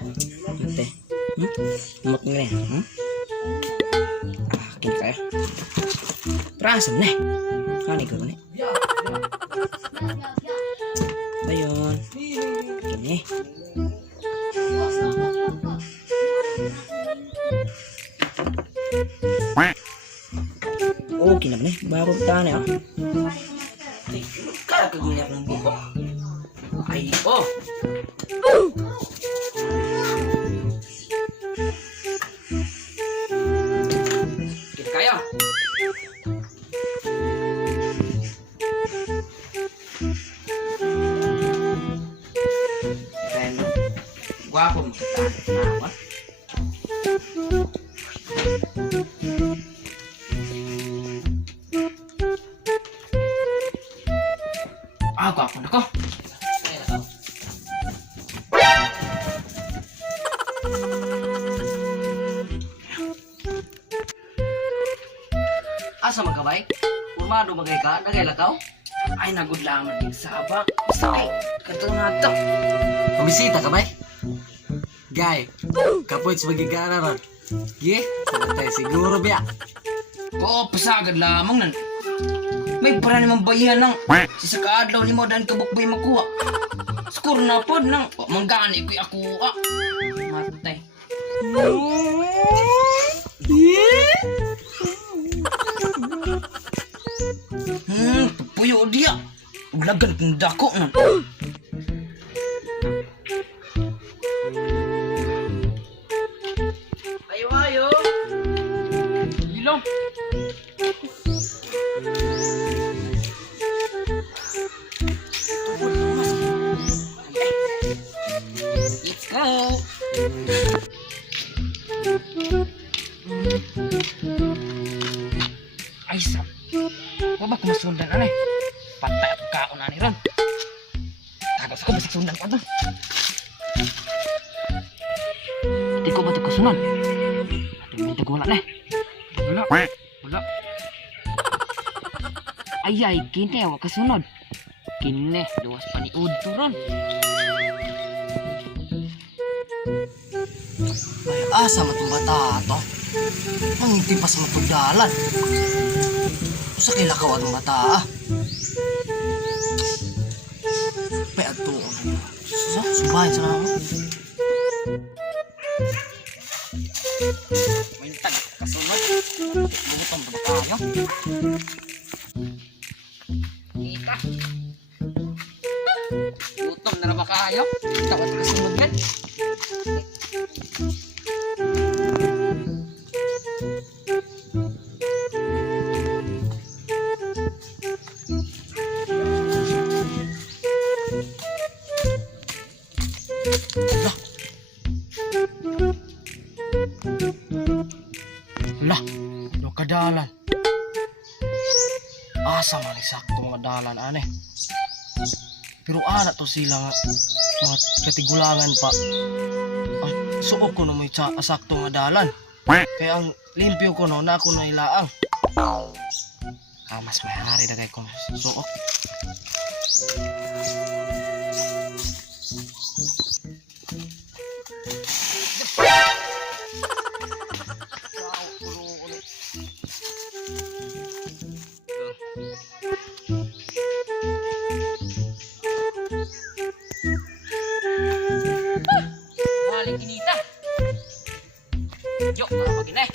Ate. Umot nga rin. Kini kayo. Prasam na. Kani ko ni. Ayun. Kini. Okay naman eh. Bago tahan eh. Kakagunya akong buko. Ay, oh! Kita kaya. Kaya no. Guwapo mo kita. Naman. Guwapo na ko. Asa magkabay? Urmado magay ka? Nagay lakaw? Ay, nagudlangan din sabak. Sakay, katong nato. Pabisita ka bay? Gay, kapoy sa magigana ron. Ye, tayo siguro biya. Oo, pasagad lamang nan. May para naman bayan ng sisakaadlaw ni mo dahil kabukbay makuha. Skur na po ng manggani ko'y ako. Matay. Puyo dia. Uglagan kong dako na. Ayo, ayo. Ilong. Let's go. Ay, sap. Wala ko masundan anay. Patay ako kaon ani ron. Tagas ako basig sundan ko to. Di ko ba ito kasunod? Ating may wala na. Wala. Wala. Ay, kine wa kasunod. Kine, luwas pa ni Udto ron. Ay, asa matong bata to? Mangitipas matugdalan. Sa kilakaw atong bata. May ato. Subahin sa naman. May tag kasunod. Bumutong ba tayo? Kita. Gutom na ba kayo? Tawad kasunod yan. Lah, no kadalan. Asa man eksakto mga dalan ane. Pero ana to sila nga mga katigulangan pa. Ay, suok ko na may asakto nga dalan. Kaya ang limpyo ko no na ako na ilaang. Mas may hari dagay ko suok. Balik kinita. Yo, para pagin eh.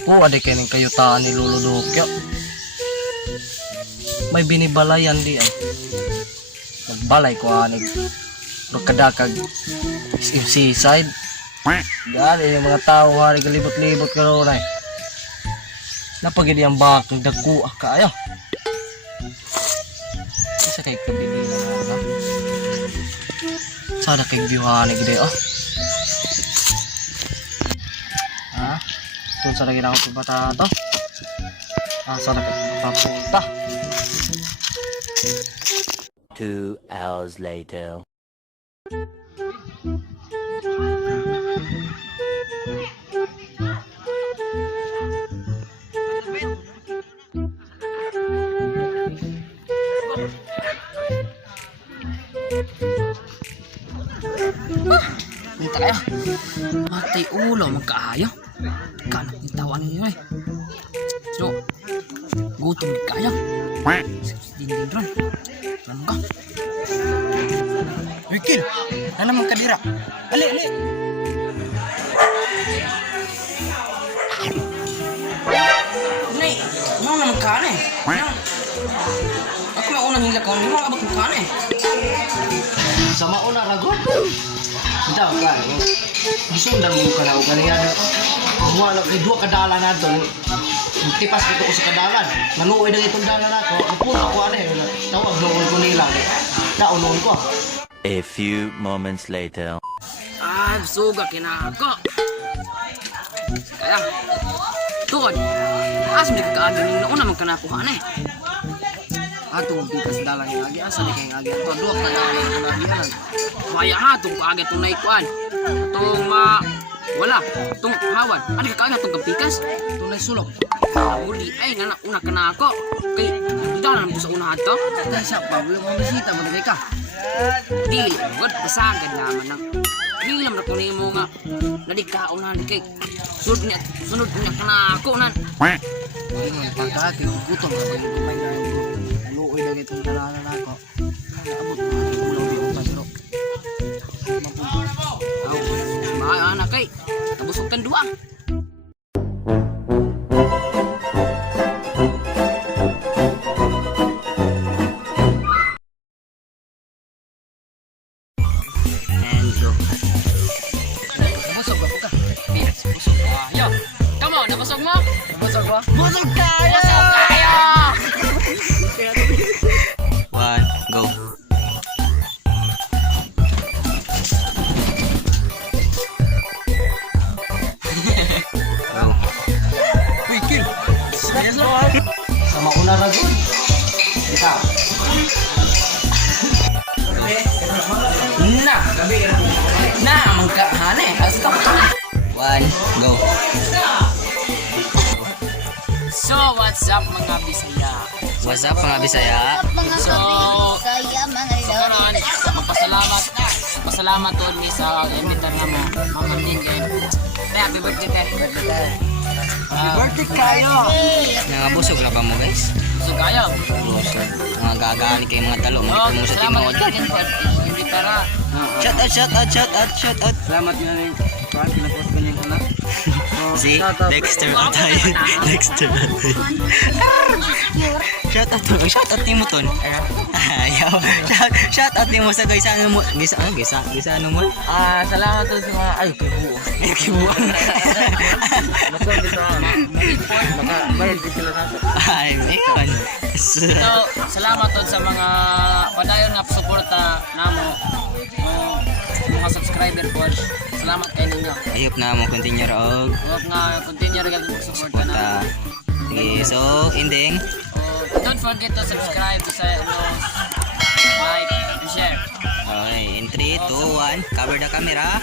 Ako, adik kaning kayutaan ni Lolo Dokyo. May binibalayan di ay. Nagbalay ko anig. Kadakag seaside. Dali yung mga tao hari galibot-libot karon ay. Napagili ang bakang dagkuah kaayo. Isa kay kabili na. Sada kay biwani gide oh. Ha? Sa lagi na ako bata to. Asa na papunta. 2 hours later. Minta kayo. Mati ulo, magkaayo. Kanak ng tawa ninyo eh. So, gutom di kayo. Dinding ron. Ano ka? Wikil, na naman kadira. Ali. Nay, ano naman ka na eh? Ako may unang hilak ko, hindi mo abot ng ka na eh. Sa mauna ragot. Daw ka. Gisundan mo ka na o ganyan. Wala kay duha kadala na to. Tipas ko ko sa kadalan. Manuoy na itong dala na ko. Pupunta ko ano eh. Tawag noon ko nila. Naunon ko. A few moments later. Ah, suga kinako. Kaya, tukod. Asa mo kagaagan yung nauna man kanakuha na eh. Atong bitas dalang yung agi. Asa ni kayong agi. Ito, duwa ka dalang yung agi. Maya ha, itong kaagi itong naikuan. Itong wala. Itong hawan. Ano ka kaagi itong kapikas? Itong naisulok. Uli, ay, una ka na ako. Kay, dalang mo sa unahan to. Dahil siya, Pablo, mga bisita, malagay ka. Dili, good, pasagad naman ng hilam na kunin mo nga nadikaon na kay sunod niya ka na ako nan. Hindi mo pagkaki. Gutom na ba yung lumay na yung luoy na itong dala na ko. Abot mo ang ulo di ko pasiro. Maayo anak kay. Tabusog kan dua. Nabusog mo? Busog ba? Busog tayo! Busog tayo! 1, go. Wikil. Sa mauna ragot. Kita. Na, magkahane. Hasta ko. 1, go. So, what's up mga Bisaya? What's up mga Bisaya? So, karon magpasalamat to ni sa invitar na mo, Mama Ningen. Happy birthday kay. Birthday kayo. Nangabusog na ba mo guys? So, kayo. Busog. Mga gagaan kay mga talo. Mga Oh, mo sa salamat tinood. din po. Imbitara. Shout out. Salamat nga na yung kuhan. Pinapost ko niya yung anak. Si Dexter Atay. Dexter Atay. Shout out ni mo ton. Ayaw. Shout out ni mo sa guys ano mo. Gisa ano mo? Salamat to sa mga ay kibuo. Kibuo. Nasaan dito? Makabayad din sila nato. Ay, mayroon. So, salamat to sa mga padayon nga suporta namo. Mga subscriber po. Salamat kay ninyo. Ayop na mo continue og Huwag nga continue rin kayong suporta na. so ending. Don't forget to subscribe sa like and share. Okay, in 3, 2, 1, cover the camera.